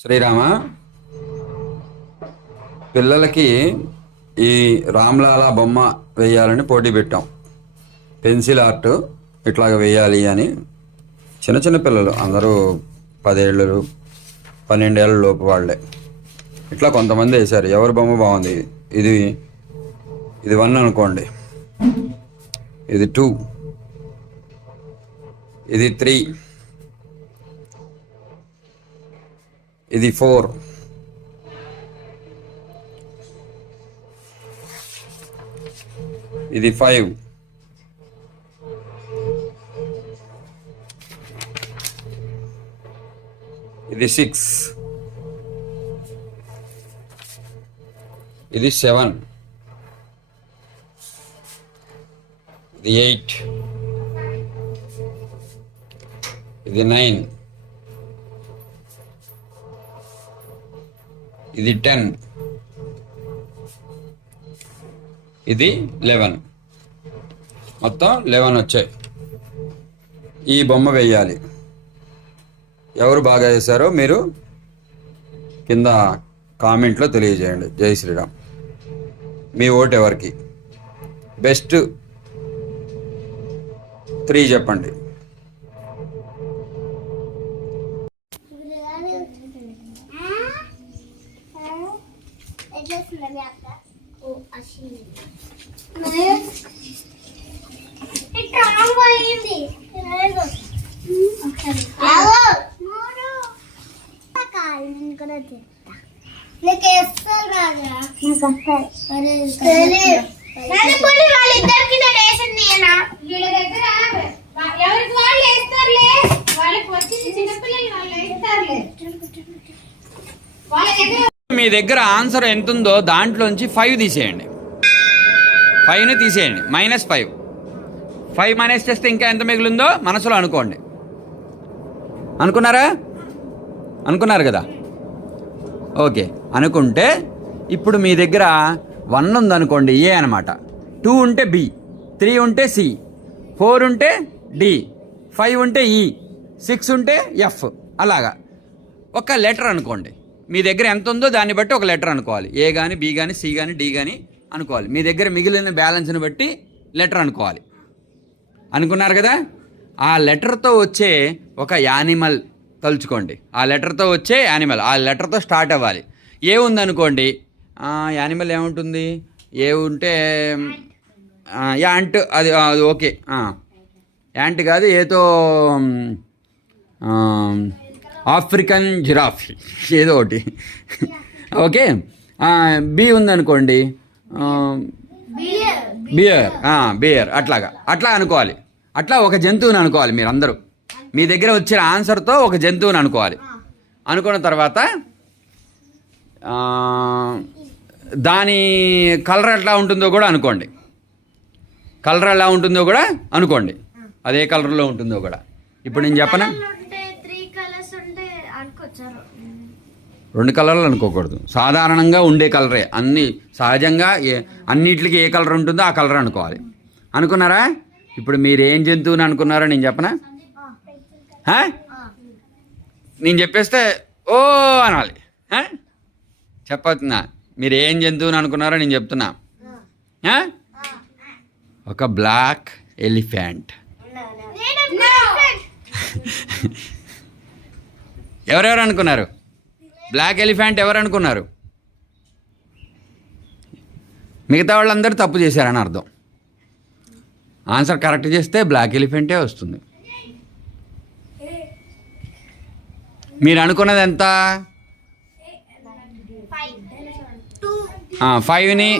శ్రీరామ, పిల్లలకి ఈ రామ్లాలా బొమ్మ వేయాలని పోటీ పెట్టాం. పెన్సిల్ ఆర్ట్ ఇట్లాగ వేయాలి అని. చిన్న చిన్న పిల్లలు అందరూ 10 ఏళ్ళు 12 ఏళ్ళ లోపు వాళ్ళే. ఇట్లా కొంతమంది వేశారు. ఎవరి బొమ్మ బాగుంది? ఇది 1 అనుకోండి, ఇది 2, ఇది 3, ఇది 4, ఇది 5, ఇది 6, ఇది 7, ఇది 8, ఇది 9, ఇది 10, ఇది 11. మొత్తం 11 వచ్చాయి. ఈ బొమ్మ వేయాలి. ఎవరు బాగా వేశారో మీరు కింద కామెంట్లో తెలియజేయండి. జై శ్రీరామ్. మీ ఓటు ఎవరికి? బెస్ట్ 3 చెప్పండి. మీ దగ్గర ఆన్సర్ ఎంత ఉందో దాంట్లోంచి 5 తీసేయండి. 5ని తీసేయండి. -5. 5 మైనస్ చేస్తే ఇంకా ఎంత మిగిలిందో మనసులో అనుకోండి. అనుకున్నారు కదా? ఓకే. అనుకుంటే ఇప్పుడు మీ దగ్గర 1 ఉందనుకోండి, ఏ అనమాట. 2 ఉంటే బి, 3 ఉంటే సి, 4 ఉంటే డి, 5 ఉంటే ఈ, 6 ఉంటే ఎఫ్. అలాగా ఒక లెటర్ అనుకోండి. మీ దగ్గర ఎంత ఉందో దాన్ని బట్టి ఒక లెటర్ అనుకోవాలి. ఏ కానీ, బి కానీ, సి కానీ, డి కానీ అనుకోవాలి. మీ దగ్గర మిగిలిన బ్యాలెన్స్ని బట్టి లెటర్ అనుకోవాలి. అనుకున్నారు కదా? ఆ లెటర్తో వచ్చే ఒక యానిమల్ తలుచుకోండి. ఆ లెటర్తో వచ్చే యానిమల్ ఆ లెటర్తో స్టార్ట్ అవ్వాలి. ఏ ఉందనుకోండి, యానిమల్ ఏముంటుంది? ఏ ఉంటే యాంట్. అది ఓకే. యాంట్ కాదు, ఏతో ఆఫ్రికన్ జిరాఫ్ ఏదో ఒకటి. ఓకే. బి ఉందనుకోండి, బియర్. అట్లా అనుకోవాలి. అట్లా ఒక జంతువుని అనుకోవాలి. మీరు అందరూ మీ దగ్గర వచ్చిన ఆన్సర్తో ఒక జంతువుని అనుకోవాలి. అనుకున్న తర్వాత దాని కలర్ ఎట్లా ఉంటుందో కూడా అనుకోండి. అదే కలర్లో ఉంటుందో కూడా. ఇప్పుడు నేను చెప్పనా? 2 కలర్లు అనుకోకూడదు. సాధారణంగా ఉండే కలరే. సహజంగా అన్నిటికి ఏ కలర్ ఉంటుందో ఆ కలర్ అనుకోవాలి. అనుకున్నారా? ఇప్పుడు మీరు ఏం జంతువుని అనుకున్నారో నేను చెప్పనా? నేను చెప్పేస్తే ఓ అనాలి. చెప్పతున్నా. మీరు ఏం జంతువుని అనుకున్నారో నేను చెప్తున్నా. ఒక బ్లాక్ ఎలిఫెంట్. ఎవరెవరు అనుకున్నారు? బ్లాక్ ఎలిఫెంట్ ఎవరు అనుకున్నారు? మిగతా వాళ్ళందరూ తప్పు చేశారని అర్థం. ఆన్సర్ కరెక్ట్ చేస్తే బ్లాక్ ఎలిఫెంటే వస్తుంది. మీరు అనుకున్నది ఎంత? 5ని